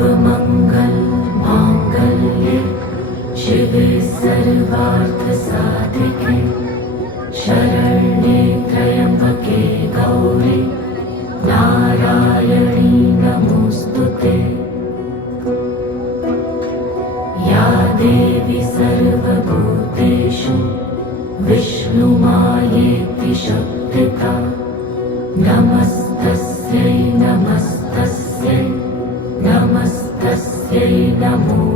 सर्वमङ्गल माङ्गल्ये शिवे सर्वार्थसाधिके शरण्ये त्र्यम्बके गौरी नारायणी नमोऽस्तुते। या देवी सर्वभूतेषु विष्णुमायेति शक्तिता नमस्तस्यै नमस्तस्यै नमस्तस्यै नमो